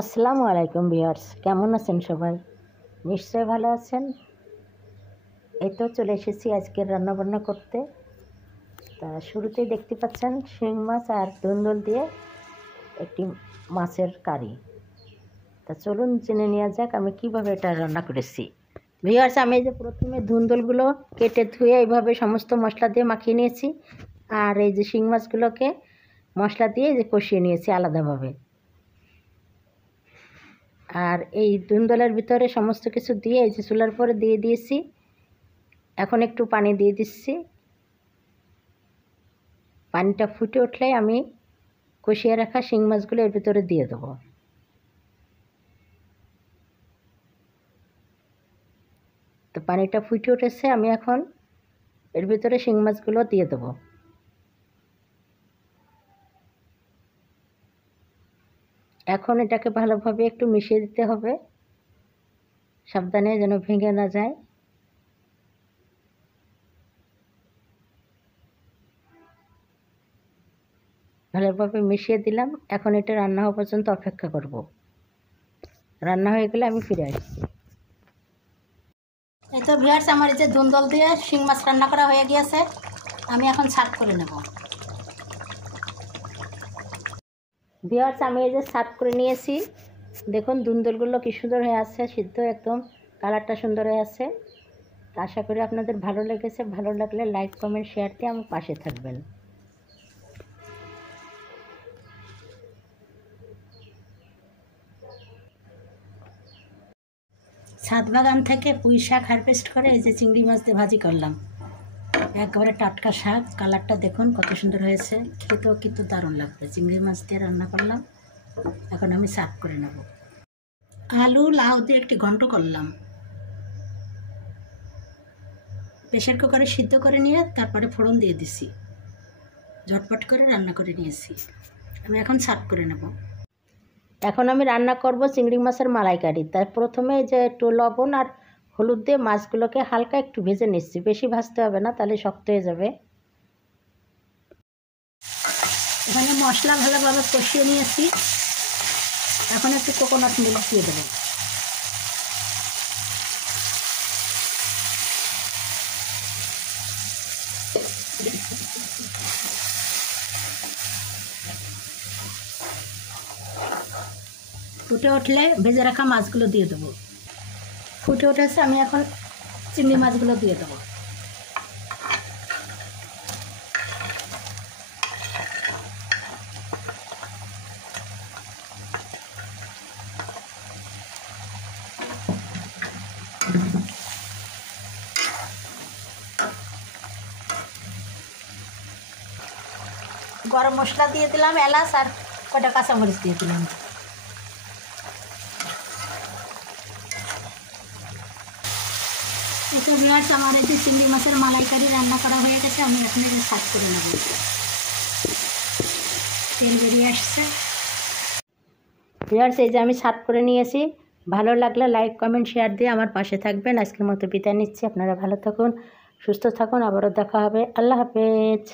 আসসালামু আলাইকুম ভিউয়ার্স, কেমন আছেন সবাই? নিশ্চয়ই ভালো আছেন। এই তো চলে এসেছি আজকের রান্নাবান্না করতে। তা শুরুতেই দেখতে পাচ্ছেন শিং মাছ আর ধুন্দুল দিয়ে একটি মাছের কারি। তা চলুন জেনে নেওয়া যাক আমি কিভাবে এটা রান্না করেছি। ভিউয়ার্স, আমি এই যে প্রথমে ধুন্দুলগুলো কেটে ধুয়ে এইভাবে সমস্ত মশলা দিয়ে মাখিয়ে নিয়েছি, আর এই যে শিং মাছগুলোকে মশলা দিয়ে এই যে কষিয়ে নিয়েছি আলাদাভাবে। আর এই ধুন্দুলের ভিতরে সমস্ত কিছু দিয়ে এই যে চুলার পরে দিয়ে দিয়েছি। এখন একটু পানি দিয়ে দিচ্ছি। পানিটা ফুটে উঠলে আমি কষিয়ে রাখা শিং মাছগুলো এর ভিতরে দিয়ে দেবো। তো পানিটা ফুটে উঠেছে, আমি এখন এর ভিতরে শিং মাছগুলো দিয়ে দেবো। এখন এটাকে ভালোভাবে একটু মিশিয়ে দিতে হবে, সাবধানে যেন ভেঙে না যায়। ভালোভাবে মিশিয়ে দিলাম। এখন এটা রান্না হওয়া পর্যন্ত অপেক্ষা করব। রান্না হয়ে গেলে আমি ফিরে আসছি। এই তো ভিউয়ার্স, আমার এই যে ধুন্দুল দিয়ে শিং মাছ রান্না করা হয়ে গিয়েছে। আমি এখন সার্ভ করে নেব। ভিউয়ার্স, আমি এই যে সার্ভ করে নিয়েছি। দেখুন ধুন্দুলগুলো কি সুন্দর হয়ে আছে, সিদ্ধ একদম, কালারটা সুন্দর হয়ে আছে। আশা করি আপনাদের ভালো লেগেছে। ভালো লাগলে লাইক কমেন্ট শেয়ার দিয়ে আমার পাশে থাকবেন। ছাদ বাগান থেকে পুঁই শাক হারভেস্ট করে এই যে চিংড়ি মাছ দিয়ে ভাজি করলাম। একেবারে টাটকা শাক, কালারটা দেখুন কত সুন্দর হয়েছে, খেতেও কিন্তু দারুণ লাগবে। চিংড়ি মাছ দিয়ে রান্না করলাম। এখন আমি সার্ভ করে নেব। আলু লাউ দিয়ে একটি ঘন্ট করলাম। প্রেশার কুকারে সিদ্ধ করে নিয়ে তারপরে ফোড়ন দিয়ে দিছি। ঝটপট করে রান্না করে নিয়েছি। আমি এখন সার্ভ করে নেব। এখন আমি রান্না করব চিংড়ি মাছের মালাইকারি। তাই প্রথমে যে একটু লবণ আর হলুদ দিয়ে মাছগুলোকে হালকা একটু ভেজে নিচ্ছি। বেশি ভাজতে হবে না, তাহলে শক্ত হয়ে যাবে। এখানে মশলা ভালোভাবে কষিয়ে নিয়েছি। এখন একটু কোকোনাট মিল্ক দিয়ে দেবো। ফুটে উঠলে ভেজে রাখা মাছগুলো দিয়ে দেবো। ফুটে উঠেছে, আমি এখন চিংড়ি মাছগুলো দিয়ে দেবো। গরম মশলা দিয়ে দিলাম, এলাচ আর কটা কাঁচামরিচ দিয়ে দিলাম। একটু ভিউয়ার্স, আমার এই যে চিংড়ি মাছের মালাইকারি রান্না করা হয়ে গেছে। আমি এখন এটা সার্ভ করে নেব। তেল বেরিয়ে আসছে। ভিউয়ার্স, এই যে আমি সার্ভ করে নিয়েছি। ভালো লাগলে লাইক কমেন্ট শেয়ার দিয়ে আমার পাশে থাকবেন। আজকের মতো বিদায় নিচ্ছি। আপনারা ভালো থাকুন, সুস্থ থাকুন। আবারও দেখা হবে। আল্লাহ হাফেজ।